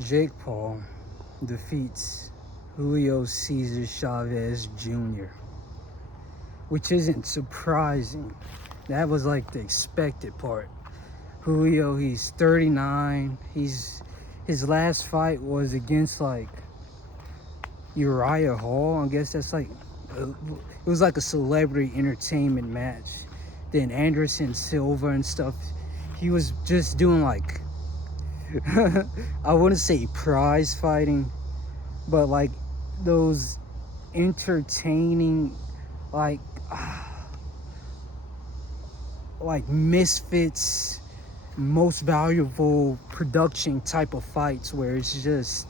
Jake Paul defeats Julio Cesar Chavez Jr., which isn't surprising. That was like the expected part. Julio, he's 39. His last fight was against like Uriah Hall. I guess that's like it was like a celebrity entertainment match. Then Anderson Silva and stuff. He was just doing like I wouldn't say prize fighting, but like those entertaining like like misfits, most valuable production type of fights where it's just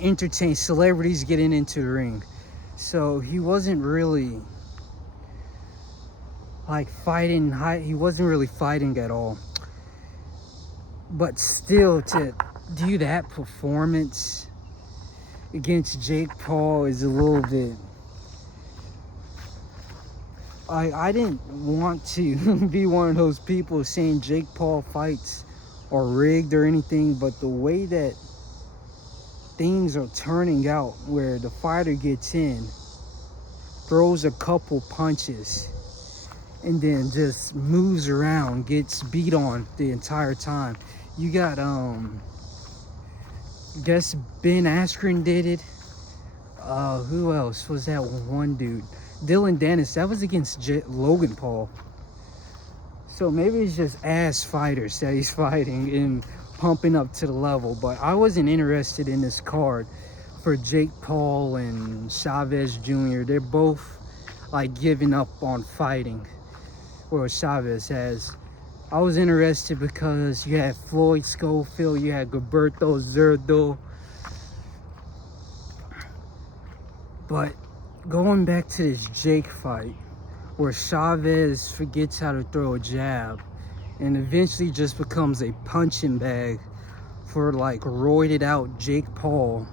entertain celebrities getting into the ring. So he wasn't really like fighting high, he wasn't really fighting at all. But still, to do that performance against Jake Paul is a little bit. I didn't want to be one of those people saying Jake Paul fights are rigged or anything, but the way that things are turning out, where the fighter gets in, throws a couple punches, and then just moves around, gets beat on the entire time. You got guess Ben Askren did it. Who else was that one dude? Dylan Dennis. That was against Logan Paul. So maybe it's just ass fighters that he's fighting and pumping up to the level. But I wasn't interested in this card for Jake Paul and Chavez Jr. They're both like giving up on fighting. Well, Chavez has. I was interested because you had Floyd Schofield, you had Gilberto Zurdo. But going back to this Jake fight, where Chavez forgets how to throw a jab and eventually just becomes a punching bag for like roided out Jake Paul.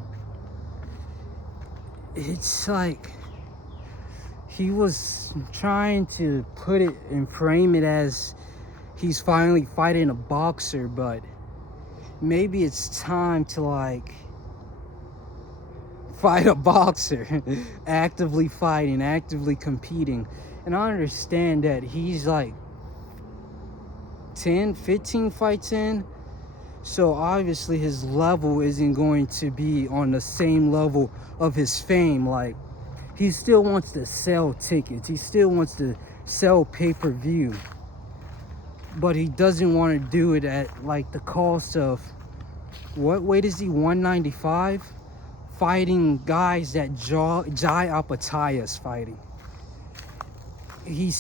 It's like he was trying to put it and frame it as he's finally fighting a boxer, but maybe it's time to like fight a boxer. Actively fighting, actively competing. And I understand that he's like 10, 15 fights in, so obviously his level isn't going to be on the same level of his fame. Like, he still wants to sell tickets, he still wants to sell pay-per-view, but he doesn't want to do it at like the cost of, what weight is he, 195? Fighting guys that Jai Apataia's fighting. He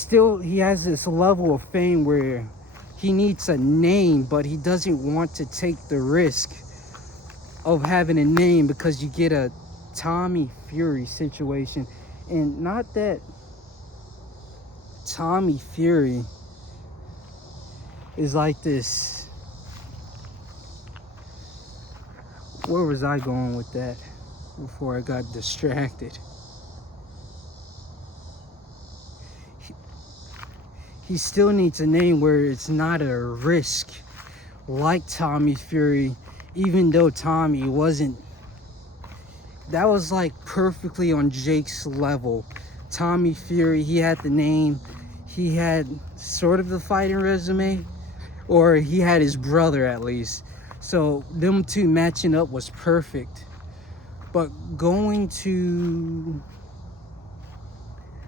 has this level of fame where he needs a name, but he doesn't want to take the risk of having a name, because you get a Tommy Fury situation. And not that Tommy Fury is like this. Where was I going with that before I got distracted? He still needs a name where it's not a risk like Tommy Fury, even though Tommy wasn't. That was like perfectly on Jake's level. Tommy Fury, he had the name, he had sort of the fighting resume, or he had his brother at least. So them two matching up was perfect. But going to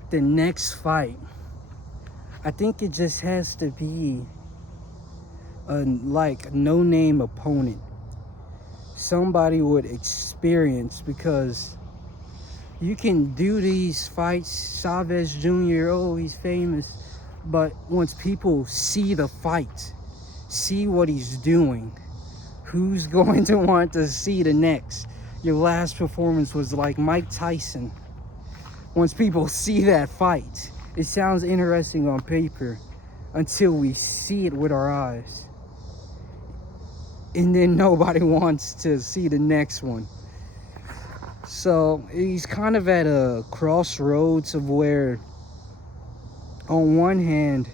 the next fight, I think it just has to be a like no-name opponent, somebody with experience, because you can do these fights. Chavez Jr., oh, he's famous, but once people see the fight, see what he's doing, who's going to want to see the next? Your last performance was like Mike Tyson. Once people see that fight, it sounds interesting on paper until we see it with our eyes. And then nobody wants to see the next one. So he's kind of at a crossroads of where, on one hand,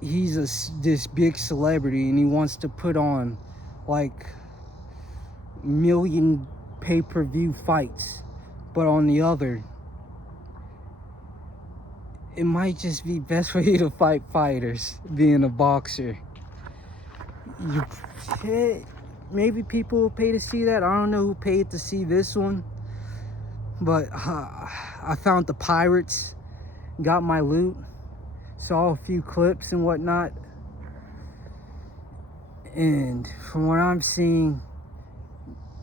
he's this big celebrity and he wants to put on like million pay-per-view fights, but on the other, it might just be best for you to fight fighters. Being a boxer, you maybe people will pay to see that. I don't know who paid to see this one, but I found the Pirates, got my loot, saw a few clips and whatnot, and from what I'm seeing,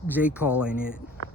Jake Paul ain't it.